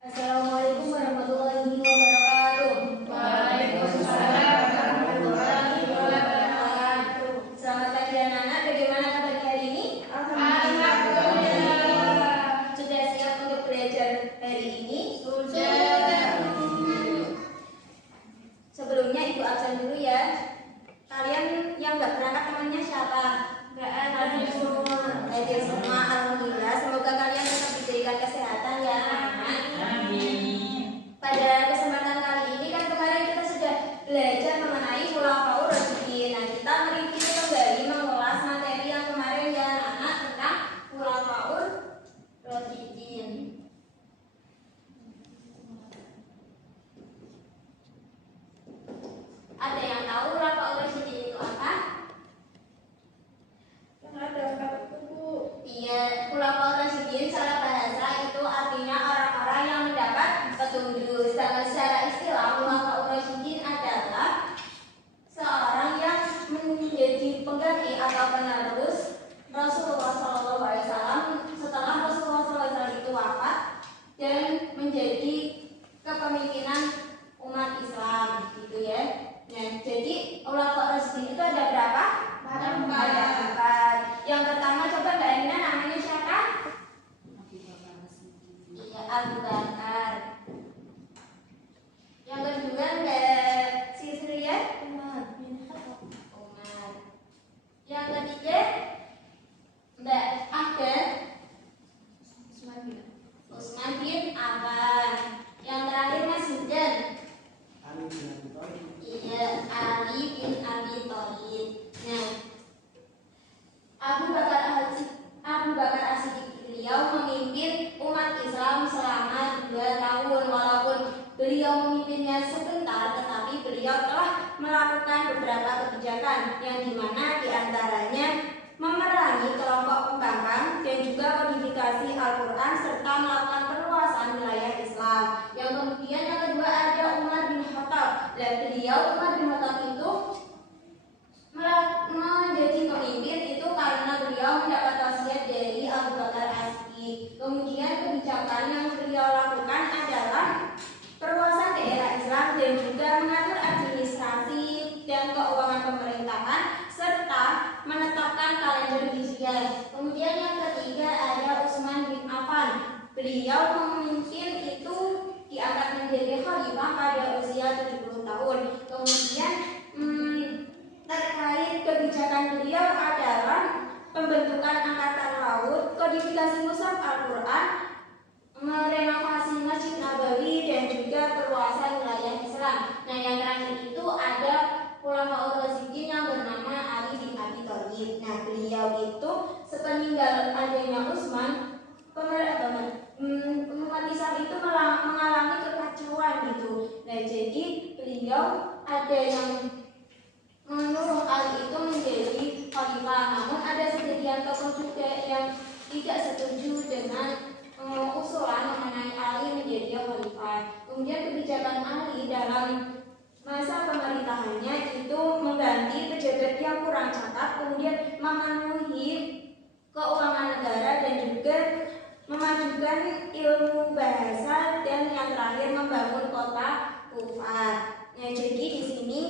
Assalamualaikum warahmatullahi wabarakatuh. Waalaikumsalam warahmatullahi wabarakatuh. Selamat pagi anak-anak, bagaimana kabar hari ini? Alhamdulillah. Sudah siap untuk belajar hari ini? Sudah. Sebelumnya Ibu absen dulu ya. Kalian yang nggak berangkat temannya siapa? Nggak ada semua. Hadir semua, alhamdulillah. Semoga kalian tetap diberikan kesehatan ya anak-anak. Pada kesempatan kali ini kan kemarin kita sudah belajar mengenai Khulafaur Rasyidin. Nah, kita mereview kembali mengulas materi yang kemarin ya anak-anak tentang Khulafaur Rasyidin. Ada yang tahu Khulafaur Rasyidin itu apa? Yang ada angkat buku. Iya, Khulafaur Rasyidin secara bahasa itu artinya orang-orang yang mendapat petunjuk. Sedangkan secara istilah Khulafaur Rasyidin adalah seorang yang menjadi pengganti atau penerus Rasulullah SAW setelah Rasulullah SAW itu wafat dan menjadi kepemimpinan umat Islam, gitu ya. Nah, jadi Khulafaur Rasyidin itu ada berapa? Ada empat. Yang pertama coba Mbak Nina, namanya siapa? Iya, Abu Bakar. Yang kedua Mbak Sisria? Umar. Yang ketiga Mbak Ahdan? Utsman bin Affan. Yang terakhir Mas Hudan? Iya, Ali bin Abi Thalib. Nah, Abu Bakar As-Siddiq beliau memimpin umat Islam selama 2 tahun. Walaupun beliau memimpinnya sebentar, tetapi beliau telah melakukan beberapa kebijakan yang dimana diantaranya memerangi kelompok pembangkang dan juga kodifikasi Al-Quran serta melakukan perluasan wilayah Islam. Yang kemudian yang kedua ada Umar bin Khattab. Dan beliau Umar bin Khattab itu menjadi pemimpin itu karena beliau mendapat wasiat dari Abu Bakar As-Siddiq. Kemudian kebijakan yang beliau lakukan adalah perluasan daerah Islam dan juga mengatur administrasi dan keuangan pemerintahan serta menetapkan kalender Hijriah. Kemudian yang ketiga ada Utsman bin Affan. Beliau memimpin itu diangkat menjadi khalifah pada usia 70 tahun. Kemudian terkait kebijakan beliau adalah pembentukan angkatan laut, kodifikasi mushaf Al-Quran, merenovasi Masjid Nabawi dan juga perluasan wilayah Islam. Nah, yang terakhir itu ada Khulafaur Rasyidin yang bernama Ali bin Abi Thalib. Nah, beliau itu sepeninggal adanya Utsman, umat Islam itu mengalami kekacauan gitu. Nah, jadi beliau ada yang menurut Ali itu menjadi khalifah. Namun ada sebagian tokoh juga yang tidak setuju dengan usulan mengenai Ali menjadi khalifah. Kemudian kebijakan Ali dalam masa pemerintahannya itu mengganti pejabat yang kurang cakap, kemudian memenuhi keuangan negara dan juga memajukan ilmu bahasa dan yang terakhir membangun kota Kufah. Nah, jadi di sini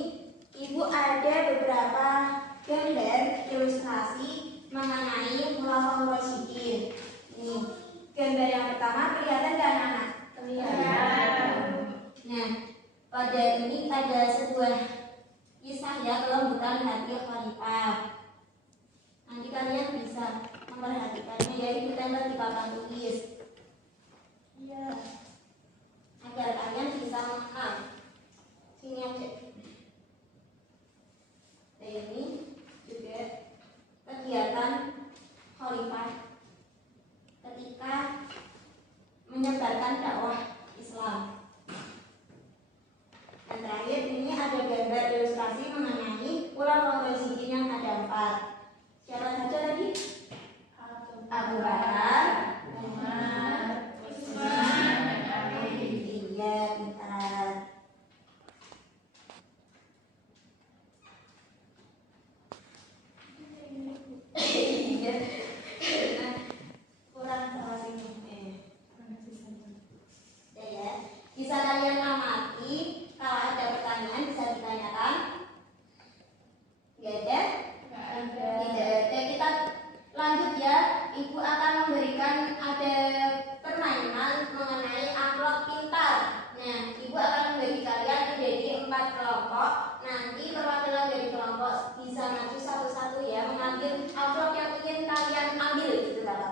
Ibu ada beberapa gambar ilustrasi mengenai Khulafaur Rasyidin. Ini gambar yang pertama kelihatan kan anak? Kelihatan. Nah, pada ini ada sebuah kisah ya kelembutan hati khalifah. Nanti kalian bisa memperhatikannya ya, itu tempel di papan tulis. Iya. Agar kalian bisa mengenal. Sini aja. Ini juga kegiatan khalifah ketika menyebarkan dakwah Islam. Dan terakhir ini ada gambar ilustrasi mengenai Khulafaur Rasyidin yang ada 4. Siapa saja tadi? Abu Bakar, Umar, Utsman, dan Ali. Iya, pintar.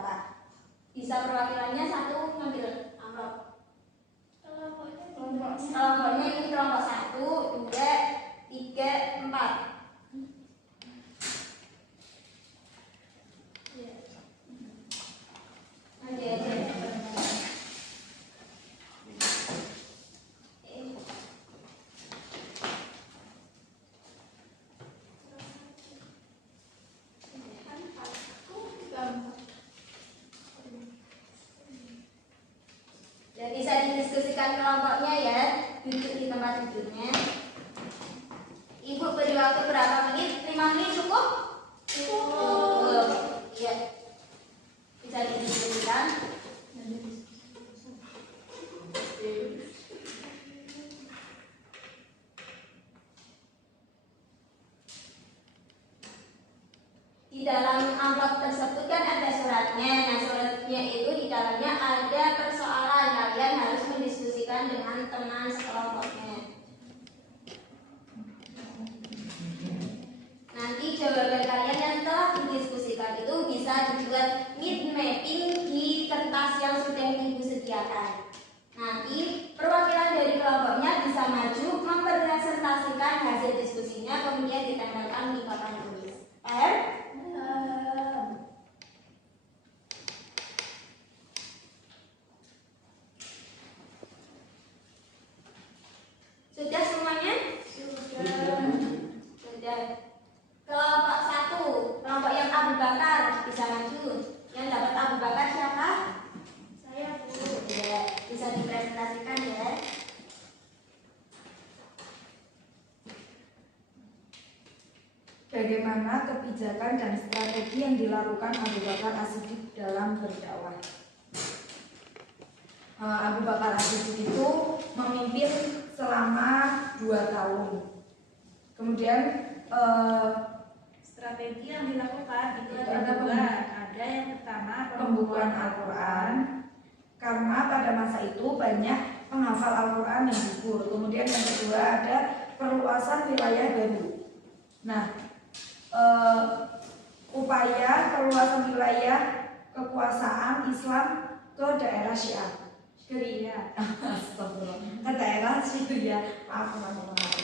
siapa? Bisa perwakilannya satu ngambil amplop. Kelompoknya ini kelompok 1, 2, 3, 4. Ya, bisa didiskusikan kelompoknya ya, duduk di tempat duduknya. Ibu beri waktu berapa menit? 5 menit cukup? Cukup. Iya. Bisa didiskusikan. Di dalam amplop tersebut kan ada suratnya. Nah, suratnya itu di dalamnya ada persoalan. Kalian harus mendiskusikan dengan teman sekelompoknya. Nanti jawaban kalian yang telah didiskusikan itu bisa dibuat mind mapping di kertas yang sudah ibu sediakan. Nanti perwakilan dari kelompoknya bisa maju mempresentasikan hasil diskusinya, kemudian ditempelkan di papan tulis. Sudah semuanya? Sudah. Kelompok 1, kelompok yang Abu Bakar bisa maju. Yang dapat Abu Bakar siapa? Saya, Bu. Ya, bisa dipresentasikan ya. Bagaimana kebijakan dan strategi yang dilakukan Abu Bakar As-Siddiq dalam berdakwah? Abu Bakar As-Siddiq itu memimpin selama 2 tahun. Kemudian Strategi yang dilakukan itu Itu ada ada 2. Ada yang pertama pembukuan Al-Quran, karena pada masa itu banyak penghafal Al-Quran yang gugur. Kemudian yang kedua ada perluasan wilayah baru. Nah, upaya perluasan wilayah kekuasaan Islam ke daerah Syiah. Syria. Astagfirullah. Ke daerah situ ya. Maaf.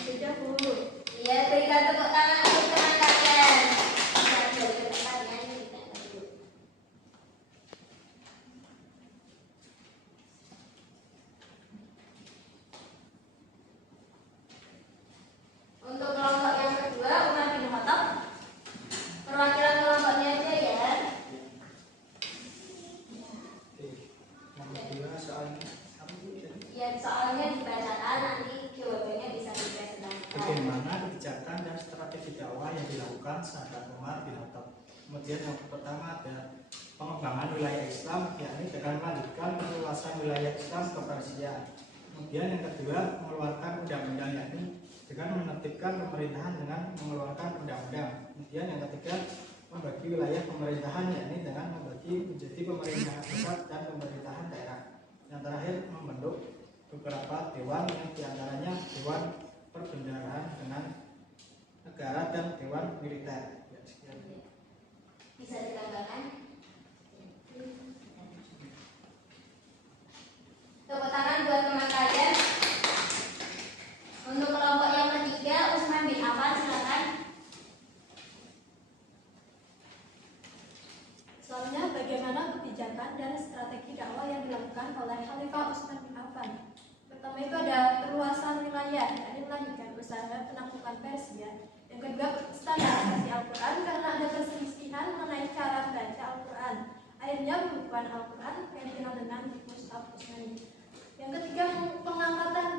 Sudah, Bu. Iya, berikan tepuk tangan untuk teman kalian. Bisa balik ke tempatnya, ini kita duduk. Untuk kelompok yang kedua, Umar bin Khattab. Perwakilan kelompoknya aja ya. Ya, soalnya dibacakan, nanti jawabannya bisa dipresentasikan. Bagaimana kebijakan dan strategi dakwah yang dilakukan sahabat Umar bin Khattab? Kemudian yang pertama ada pengembangan wilayah Islam, yakni dengan melanjutkan perluasan wilayah Islam ke Persia. Kemudian yang kedua mengeluarkan undang-undang, yakni dengan menertibkan pemerintahan dengan mengeluarkan undang-undang. Kemudian yang ketiga membagi wilayah pemerintahan, yakni dengan membagi menjadi pemerintahan pusat dan pemerintahan daerah. Yang terakhir membentuk beberapa dewan, yang diantaranya dewan perbendaharaan dengan negara dan dewan militer. Ya, sekian. Bisa ditambahkan? Tepuk tangan buat teman kalian. Untuk kelompok yang ketiga, Utsman bin Affan, silakan. Soalnya bagaimana kebijakan dan strategi dakwah yang dilakukan oleh Khalifah Utsman bin Affan. Pertama itu ada perluasan wilayah, yakni melanjutkan usaha penaklukan Persia. Yang kedua, standarisasi Al-Quran karena ada perselisihan mengenai cara membaca Al-Quran. Akhirnya pembukuan Al-Quran yang dikenal dengan Mushaf Utsmani. Yang ketiga, pengangkatan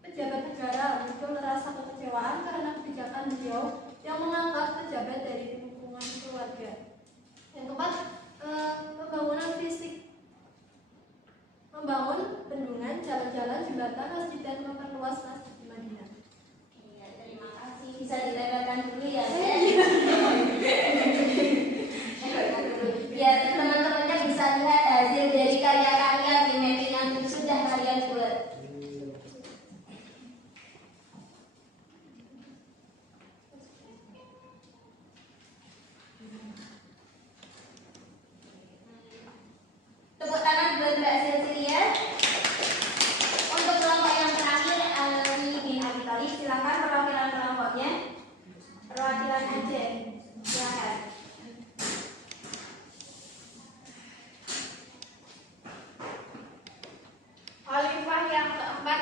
pejabat negara. Muncul rasa kekecewaan karena kebijakan beliau yang mengangkat pejabat dari lingkungan keluarga. Yang keempat, pembangunan fisik, membangun bendungan, jalan-jalan, jembatan, masjid dan memperluas masjid di Madinah. Iya, terima kasih. Bisa ditempelkan dulu ya. Biar teman-temannya bisa lihat hasil dari karya-karya di mapping yang sudah kalian buat.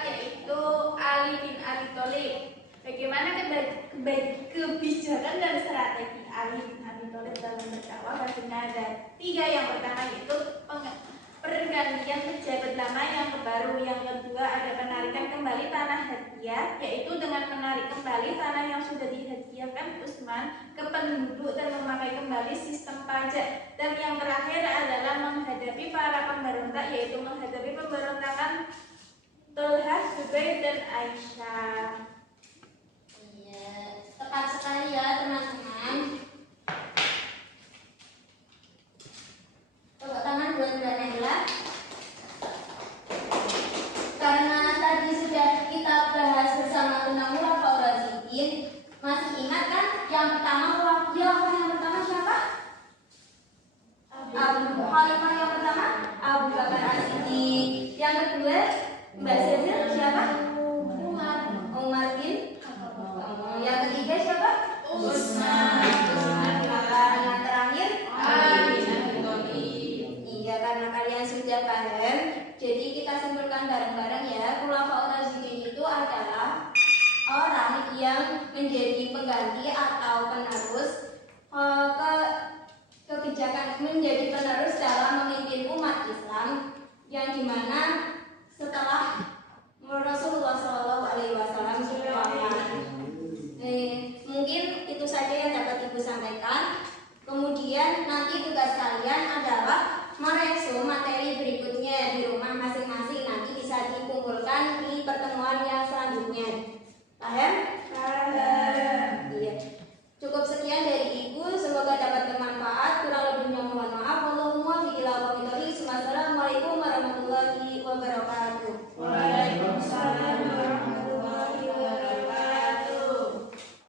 yaitu Ali bin Abi Thalib. Bagaimana kebijakan dan strategi Ali bin Abi Thalib dalam berdakwah? Pastinya ada 3. Yang pertama yaitu pergantian pejabat lama yang baru. Yang kedua ada penarikan kembali tanah hadiah, yaitu dengan menarik kembali tanah yang sudah dihadiahkan Utsman ke penduduk dan memakai kembali sistem pajak. Dan yang terakhir adalah menghadapi para pemberontak, yaitu menghadapi pemberontakan Tolhah, Zubair, dan Aisyah. Iya, tepat sekali ya teman-teman. Tepuk tangan buat Mbak Naila. Karena tadi sudah kita bahas bersama tentang Khulafaur Rasyidin, masih ingat kan yang pertama Khalifah yang pertama siapa? Khalifah yang pertama Abu Bakar As-Siddiq. Yang kedua Mbak Cecil siapa? Umar bin. Yang ketiga siapa? Utsman. Yang terakhir Ali bin Abi Thalib. Iya, karena kalian sudah paham, jadi kita simpulkan bareng-bareng ya. Khulafaur Rasyidin itu adalah orang yang menjadi pengganti atau penerus kebijakan, menjadi penerus dalam memimpin umat Islam, yang dimana setelah Rasulullah SAW wafat. Mungkin itu saja yang dapat Ibu sampaikan. Kemudian nanti tugas kalian adalah meresu materi berikutnya di rumah masing-masing. Nanti bisa dikumpulkan di pertemuan yang selanjutnya. Paham?